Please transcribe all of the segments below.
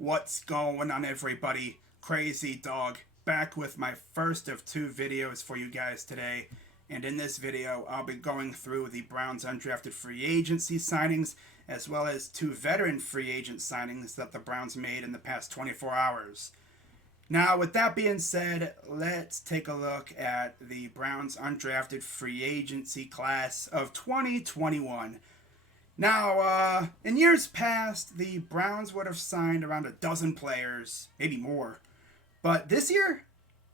What's going on, everybody? Crazy Dog back with my first of two videos for you guys today. And in this video, I'll be going through the Browns undrafted free agency signings, as well as two veteran free agent signings that the Browns made in the past 24 hours. Now, with that being said, let's take a look at the Browns undrafted free agency class of 2021. Now, in years past, the Browns would have signed around a dozen players, maybe more. But this year,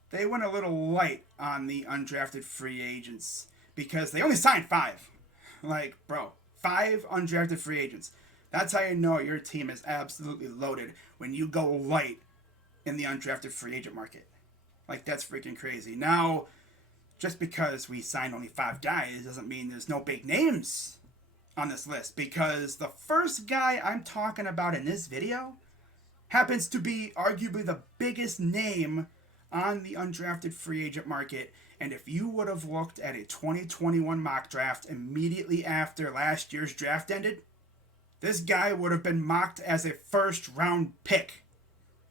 they went a little light on the undrafted free agents because they only signed five. Like, bro, five undrafted free agents. That's how you know your team is absolutely loaded when you go light in the undrafted free agent market. Like, that's freaking crazy. Now, just because we signed only five guys doesn't mean there's no big names on this list, because the first guy I'm talking about in this video happens to be arguably the biggest name on the undrafted free agent market. And if you would have looked at a 2021 mock draft immediately after last year's draft ended, this guy would have been mocked as a first round pick.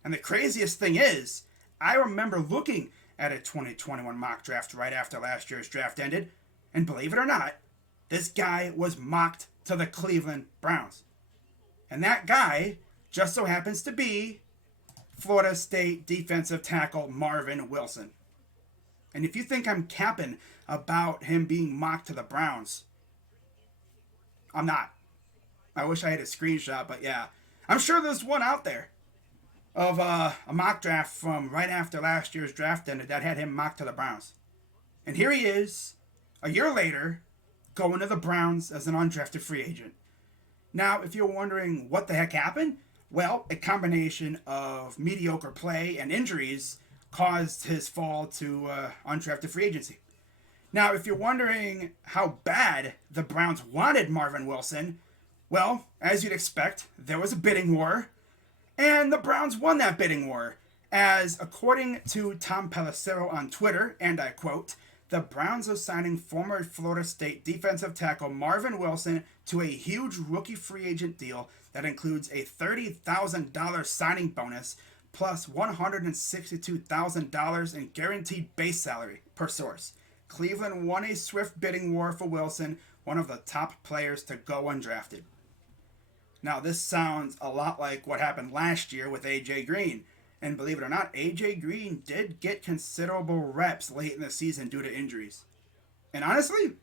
And the craziest thing is, I remember looking at a 2021 mock draft right after last year's draft ended, and believe it or not, this guy was mocked to the Cleveland Browns. And that guy just so happens to be Florida State defensive tackle Marvin Wilson. And if you think I'm capping about him being mocked to the Browns, I'm not. I wish I had a screenshot, but yeah. I'm sure there's one out there of a mock draft from right after last year's draft ended that had him mocked to the Browns. And here he is, a year later, going to the Browns as an undrafted free agent. Now, if you're wondering what the heck happened, well, a combination of mediocre play and injuries caused his fall to undrafted free agency. Now, if you're wondering how bad the Browns wanted Marvin Wilson, well, as you'd expect, there was a bidding war, and the Browns won that bidding war, as according to Tom Pelissero on Twitter, and I quote, "The Browns are signing former Florida State defensive tackle Marvin Wilson to a huge rookie free agent deal that includes a $30,000 signing bonus plus $162,000 in guaranteed base salary, per source. Cleveland won a swift bidding war for Wilson, one of the top players to go undrafted." Now, this sounds a lot like what happened last year with A.J. Green. And believe it or not, A.J. Green did get considerable reps late in the season due to injuries. And honestly,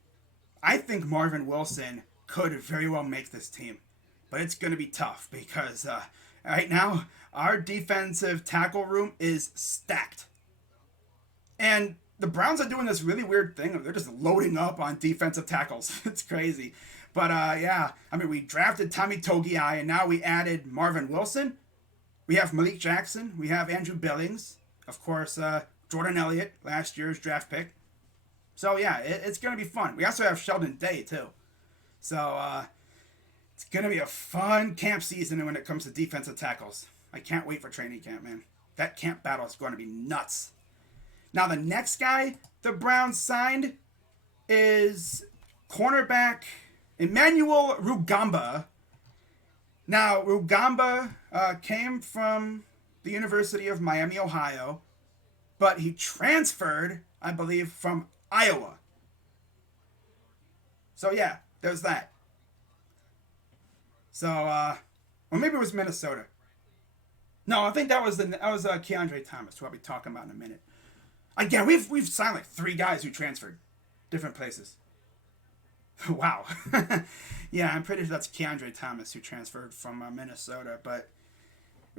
I think Marvin Wilson could very well make this team. But it's going to be tough because right now, our defensive tackle room is stacked. And the Browns are doing this really weird thing. They're just loading up on defensive tackles. It's crazy. But yeah, I mean, we drafted Tommy Togiai, and now we added Marvin Wilson. We have Malik Jackson. We have Andrew Billings. Of course, Jordan Elliott, last year's draft pick. So, yeah, it's going to be fun. We also have Sheldon Day, too. So, it's going to be a fun camp season when it comes to defensive tackles. I can't wait for training camp, man. That camp battle is going to be nuts. Now, the next guy the Browns signed is cornerback Emmanuel Rugamba. Now, Rugamba came from the University of Miami, Ohio, but he transferred, I believe, from Iowa. So, yeah, there's that. So, or maybe it was Minnesota. No, I think that was Keandre Thomas, who I'll be talking about in a minute. Again, we've signed like three guys who transferred different places. Wow. Yeah, I'm pretty sure that's Keandre Thomas who transferred from Minnesota. But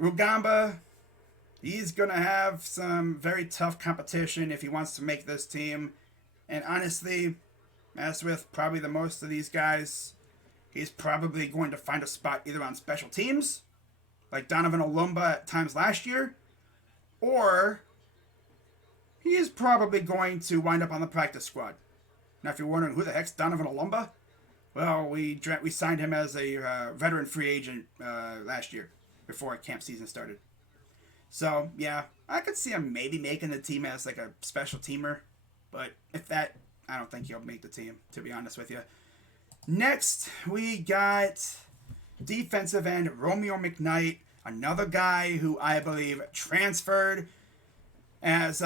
Rugamba, he's going to have some very tough competition if he wants to make this team. And honestly, as with probably the most of these guys, he's probably going to find a spot either on special teams, like Donovan Olumba at times last year, or he is probably going to wind up on the practice squad. Now, if you're wondering who the heck's Donovan Olumba, well, we signed him as a veteran free agent last year before camp season started. So, yeah, I could see him maybe making the team as like a special teamer, but if that, I don't think he'll make the team, to be honest with you. Next, we got defensive end Romeo McKnight Another guy who I believe transferred as,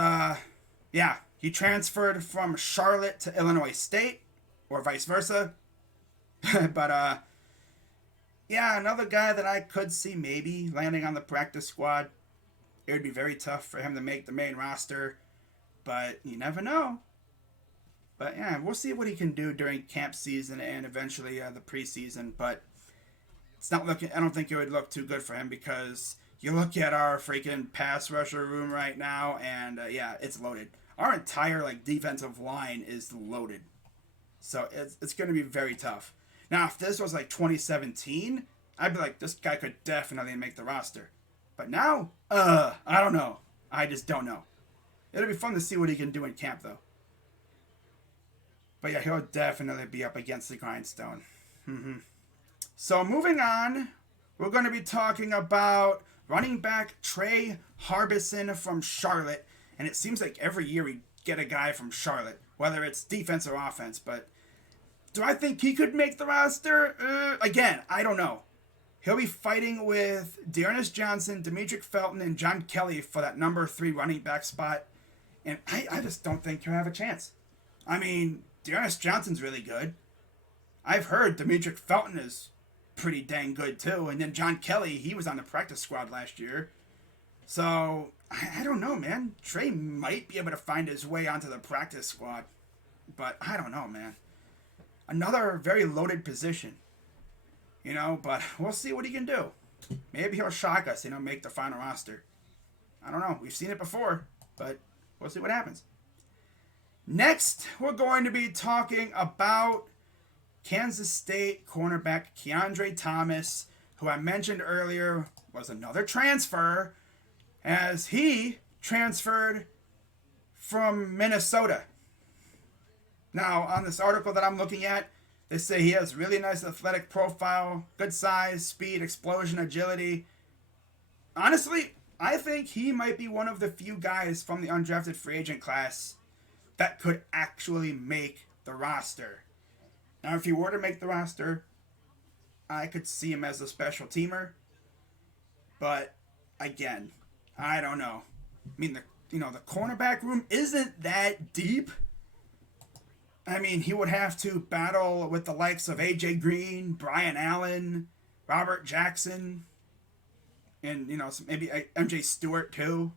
he transferred from Charlotte to Illinois State, or vice versa. But, another guy that I could see maybe landing on the practice squad. It would be very tough for him to make the main roster, but you never know. But yeah, we'll see what he can do during camp season and eventually the preseason. But it's not looking. I don't think it would look too good for him because you look at our freaking pass rusher room right now, and it's loaded. Our entire defensive line is loaded, so it's going to be very tough. Now, if this was 2017, I'd be like, this guy could definitely make the roster. But now, I don't know. I just don't know. It'll be fun to see what he can do in camp, though. But yeah, he'll definitely be up against the grindstone. So moving on, we're going to be talking about running back Trey Harmon from Charlotte. And it seems like every year we get a guy from Charlotte, whether it's defense or offense. But do I think he could make the roster? Again, I don't know. He'll be fighting with Dearness Johnson, Demetric Felton, and John Kelly for that number 3 running back spot. And I just don't think he'll have a chance. I mean, Dearness Johnson's really good. I've heard Demetric Felton is pretty dang good too. And then John Kelly, he was on the practice squad last year. So, I don't know, man. Trey might be able to find his way onto the practice squad. But I don't know, man. Another very loaded position. But we'll see what he can do. Maybe he'll shock us, make the final roster. I don't know. We've seen it before, but we'll see what happens. Next, we're going to be talking about Kansas State cornerback Keandre Thomas, who I mentioned earlier was another transfer, as he transferred from Minnesota. Now, on this article that I'm looking at, they say he has really nice athletic profile, good size, speed, explosion, agility. Honestly, I think he might be one of the few guys from the undrafted free agent class that could actually make the roster. Now, if he were to make the roster, I could see him as a special teamer. But, again, I don't know. I mean, the cornerback room isn't that deep. I mean, he would have to battle with the likes of A.J. Green, Brian Allen, Robert Jackson, and, maybe M.J. Stewart, too.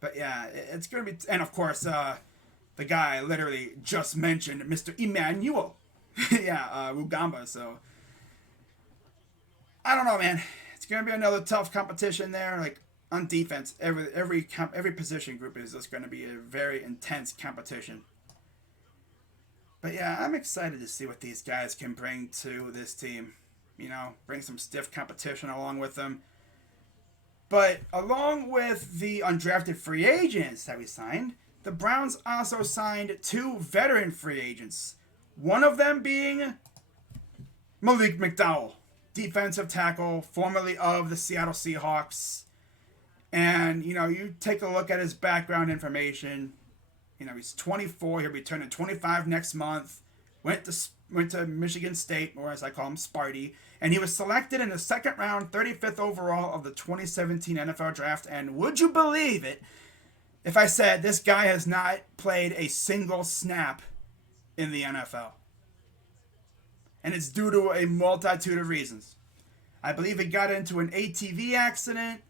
But, yeah, it's going to be... And, of course, the guy I literally just mentioned, Mr. Emmanuel. Rugamba, so... I don't know, man. It's going to be another tough competition there. On defense, every position group is just going to be a very intense competition. But yeah, I'm excited to see what these guys can bring to this team. Bring some stiff competition along with them. But along with the undrafted free agents that we signed, the Browns also signed 2 veteran free agents. One of them being Malik McDowell, defensive tackle, formerly of the Seattle Seahawks. And, you take a look at his background information. He's 24. He'll be turning 25 next month. Went to Michigan State, or as I call him, Sparty. And he was selected in the second round, 35th overall of the 2017 NFL Draft. And would you believe it if I said this guy has not played a single snap in the NFL? And it's due to a multitude of reasons. I believe he got into an ATV accident,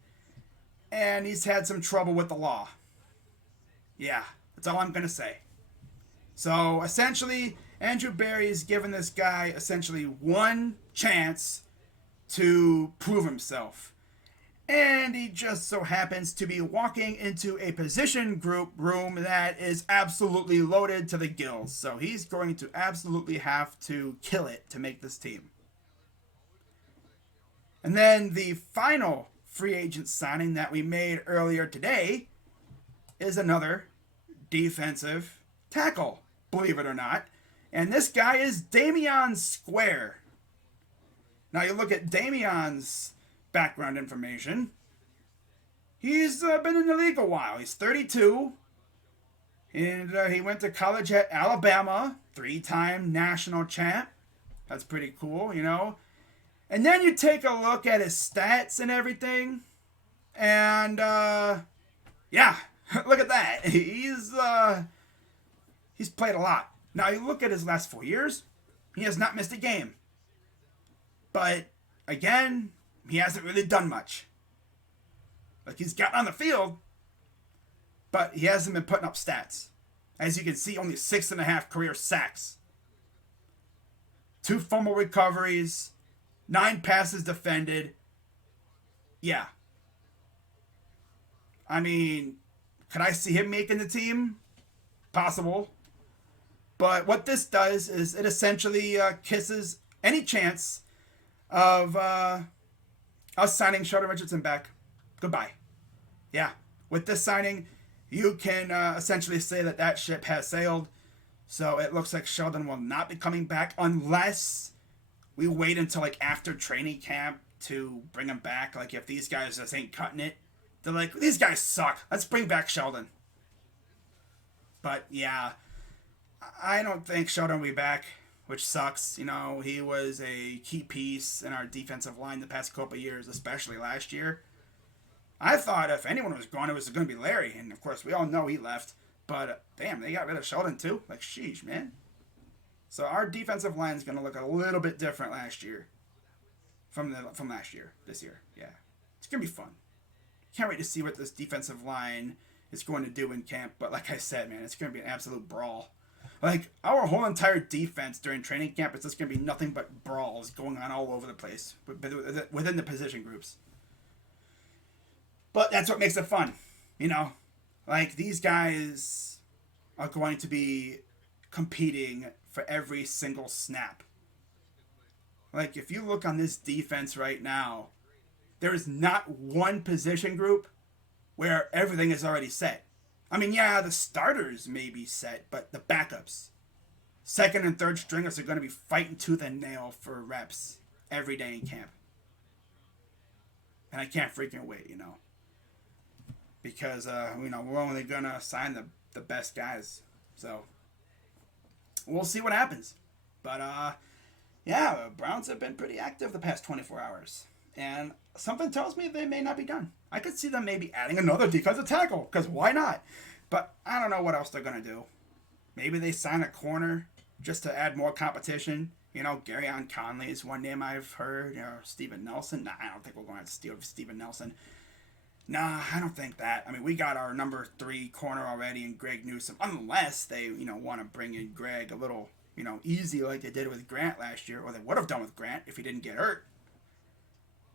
and he's had some trouble with the law. Yeah. That's all I'm going to say. So, essentially, Andrew Berry's given this guy essentially one chance to prove himself. And he just so happens to be walking into a position group room that is absolutely loaded to the gills. So, he's going to absolutely have to kill it to make this team. And then the final free agent signing that we made earlier today is another defensive tackle, believe it or not. And this guy is Damion Square. Now you look at Damion's background information. He's been in the league a while. He's 32. And he went to college at Alabama. 3-time national champ. That's pretty cool, And then you take a look at his stats and everything, and yeah, look at that. He's played a lot. Now you look at his last 4 years, he has not missed a game. But again, he hasn't really done much. Like, he's gotten on the field, but he hasn't been putting up stats. As you can see, only 6.5 career sacks, 2 fumble recoveries, 9 passes defended. Yeah. I mean, could I see him making the team? Possible. But what this does is it essentially kisses any chance of us signing Sheldon Richardson back. Goodbye. Yeah. With this signing, you can essentially say that that ship has sailed. So it looks like Sheldon will not be coming back unless we wait until like after training camp to bring him back. Like, if these guys just ain't cutting it, they're like, these guys suck, let's bring back Sheldon. But yeah, I don't think Sheldon will be back, which sucks. You know, he was a key piece in our defensive line the past couple of years, especially last year. I thought if anyone was gone, it was going to be Larry, and of course we all know he left. But damn, they got rid of Sheldon too. Like, sheesh, man. So our defensive line is going to look a little bit different last year from last year, this year. Yeah, it's going to be fun. Can't wait to see what this defensive line is going to do in camp. But like I said, man, it's going to be an absolute brawl. Like, our whole entire defense during training camp is just going to be nothing but brawls going on all over the place within the position groups. But that's what makes it fun, you know? Like, these guys are going to be competing for every single snap. Like, if you look on this defense right now, there is not one position group where everything is already set. I mean, yeah, the starters may be set, but the backups, second and third stringers, are going to be fighting tooth and nail for reps every day in camp. And I can't freaking wait, you know. Because, you know, we're only going to sign the best guys. So, we'll see what happens. But, yeah, the Browns have been pretty active the past 24 hours. And something tells me they may not be done. I could see them maybe adding another defensive tackle, because why not? But I don't know what else they're going to do. Maybe they sign a corner just to add more competition. You know, Garyon Conley is one name I've heard. You know, Steven Nelson. Nah, I don't think we're going to steal Steven Nelson. Nah, I don't think that. I mean, we got our number 3 corner already in Greg Newsome. Unless they, you know, want to bring in Greg a little, you know, easy like they did with Grant last year. Or they would have done with Grant if he didn't get hurt.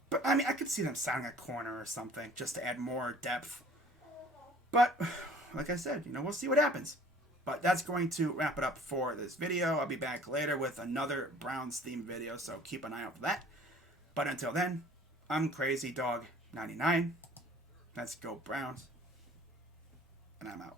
But, I mean, I could see them signing a corner or something just to add more depth. But, like I said, you know, we'll see what happens. But that's going to wrap it up for this video. I'll be back later with another Browns-themed video, so keep an eye out for that. But until then, I'm Crazy Dog 99. Let's go Browns. And I'm out.